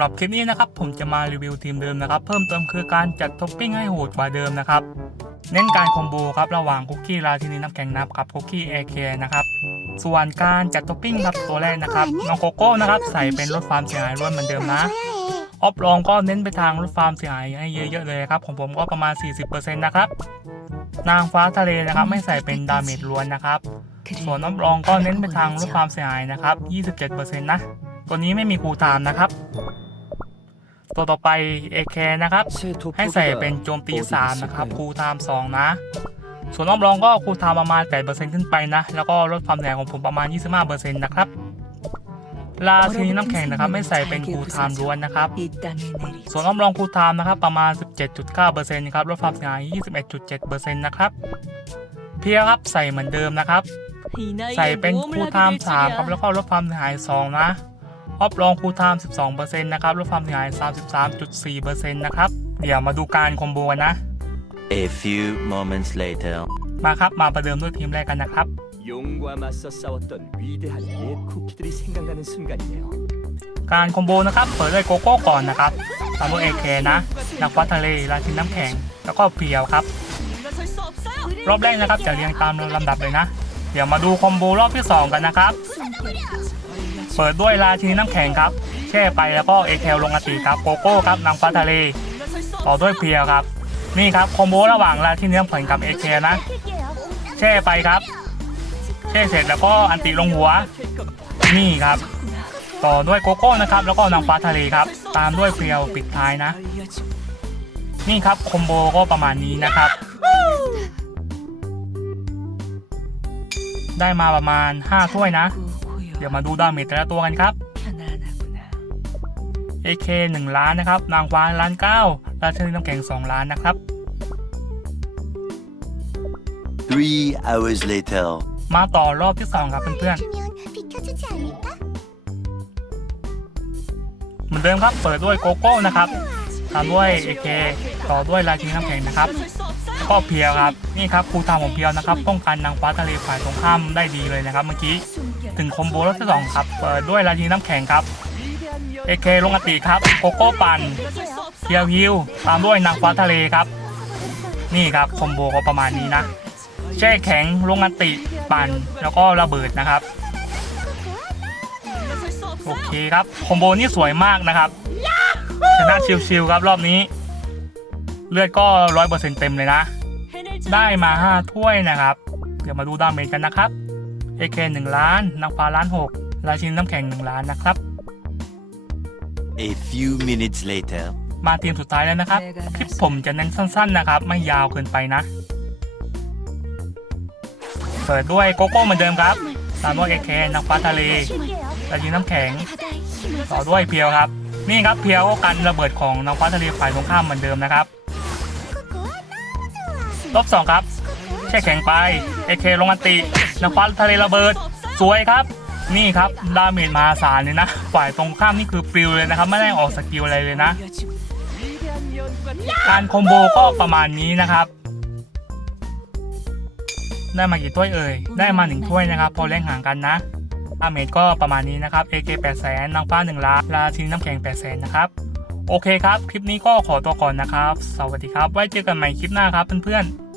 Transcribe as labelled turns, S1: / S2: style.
S1: หรับคลิปนี้นะครับผมจะมารีวิวทีมเดิมนะครับ เพิ่มเติมคือการจัดท็อปปิ้งให้โหดกว่าเดิมนะครับ เน้นการคอมโบครับระหว่างคุกกี้ราชินีน้ำแข็งนับกับคุกกี้เอเคนะครับ ส่วนการจัดท็อปปิ้งครับตัวแรกนะครับน้องโกโก้นะครับใส่เป็นลดความเสียหายร่วมเหมือนเดิมนะออฟลองก็เน้นไปทางลดความเสียหายให้เยอะๆเลยครับของผมก็ประมาณ 40%นะครับนางฟ้าทะเลนะครับไม่ใส่เป็นดาเมจล้วนนะครับ ส่วนน้ำรองก็เน้นไปทางลดความเสียหายนะครับ 27%นะตัวนี้ไม่มีคูลไทม์นะครับ ตัวต่อไป AK นะครับ ให้ใส่เป็นโจมตี 3 นะครับคูลไทม์2นะ ส่วนน้ำรองก็คูลไทม์ประมาณ 8%ขึ้นไปนะ แล้วก็ลดความแรงของผมประมาณ 25%นะครับลาทีนี้น้ำแข็งนะครับไม่ใส่เป็นคูลไทม์ล้วนนะครับ ส่วนน้ำรองคูลไทม์นะครับประมาณ 17.9%ครับลดความเสียหาย 21.7%นะครับเพียครับใส่เหมือนเดิมนะครับ ใส่เป็นคูลไทม์3ครับแล้วก็ลดความเสียหาย 2 นะ ออฟรองคูลไทม์12%นะครับลดความเสียหาย 33.4%นะครับ เดี๋ยวมาดูการคอมโบกันนะ
S2: A few moments later.
S1: มาครับมาประเดิมด้วยทีมแรกกันนะครับ
S3: 용과 맞서 싸웠던 위대한 옛 쿠키들이 생각나는 순간이네요.
S1: การคอมโบนะครับเปิดด้วยโกโก้ก่อนนะครับตามด้วยเอเคนะนักฟ้าทะเลราชินน้ำแข็ง แล้วก็เพียวครับ รอบแรกนะครับจะเรียงตามลำดับเลยนะ เดี๋ยวมาดูคอมโบรอบที่ 2 กันนะครับ เปิดด้วยราชินีน้ำแข็งครับ แช่ไปแล้วก็เอเคลลงอาติครับโกโก้ครับนางฟ้าทะเล ต่อด้วยเพียวครับ นี่ครับคอมโบระหว่างราชินีน้ำแข็งกับเอเคนะ แช่ไปครับ แช่เสร็จแล้วก็อันติลงหัว นี่ครับ ต่อด้วยโกโก้นะครับ แล้วก็นางฟ้าทะเลครับ ตามด้วยเพียวปิดท้ายนะ นี่ครับคอมโบก็ประมาณนี้นะครับได้มาประมาณ 5 ถ้วยนะ เดี๋ยวมาดูดาเมจแต่ละตัวกันครับเอเคหนึ่งล้านนะครับนางฟ้าล้านเก้าราชินีน้ำแข็งสองล้านนะครับ
S2: Three hours later
S1: มาต่อรอบที่สองครับเพื่อนๆเหมือนเดิมครับเปิดด้วยโกโก้นะครับตามด้วยเอเคต่อด้วยราชินีน้ำแข็งนะครับก็เพียวครับนี่ครับครูทางของเพียวนะครับป้องกันนางฟ้าทะเลฝ่ายตรงข้ามได้ดีเลยนะครับเมื่อกี้ ถึงคอมโบรอบที่สองครับเปิดด้วยราชินีน้ำแข็งครับ AK ลงอติครับโกโก้ปั่นเพียวฮิวตามด้วยนางฟ้าทะเลครับ นี่ครับคอมโบก็ประมาณนี้นะแช่แข็งลงอติปั่นแล้วก็ระเบิดนะครับโอเคครับคอมโบนี่สวยมากนะครับชนะชิวๆครับรอบนี้ เลือดก็ร้อยเปอร์เซ็นต์เต็มเลยนะ ได้มา5ถ้วยนะครับ เดี๋ยวมาดูดาเมจกันนะครับ AK 1ล้านนักฟ้าล้าน6ลาชินน้ำแข็ง 1 ล้านนะครับ
S2: A few minutes later
S1: มาเตรียมสุดท้ายแล้วนะครับ คลิปผมจะเน้นสั้นๆนะครับ ไม่ยาวเกินไปนะ เปิดด้วยโกโก้เหมือนเดิมครับตามด้วยเคนักฟ้าทะเลลาชินน้ำแข็ง ต่อด้วยเพียวครับ นี่ครับเพียวกันระเบิดของนักฟ้าทะเลฝ่ายตรงข้ามเหมือนเดิมนะครับรอบสองครับ แช่แข็งไป AK ลงอันตินางฟ้าทะเลระเบิด สวยครับ นี่ครับดาเมจมหาศาลเลยนะ ฝ่ายตรงข้ามนี่คือปลิวเลยนะครับ ไม่ได้ออกสกิลอะไรเลยนะ การคอมโบก็ประมาณนี้นะครับ ได้มากี่ถ้วยเอ่ย ได้มาหนึ่งถ้วยนะครับ พอแรงห่างกันนะดาเมจก็ประมาณนี้นะครับ AK 8 0 0 0 0นางฟ้า1ล้านราชินีน้ำแข็ง 8 0 0 0 0นะครับ โอเคครับ คลิปนี้ก็ขอตัวก่อนนะครับ สวัสดีครับ ไว้เจอกันใหม่คลิปหน้าครับเพื่อนๆ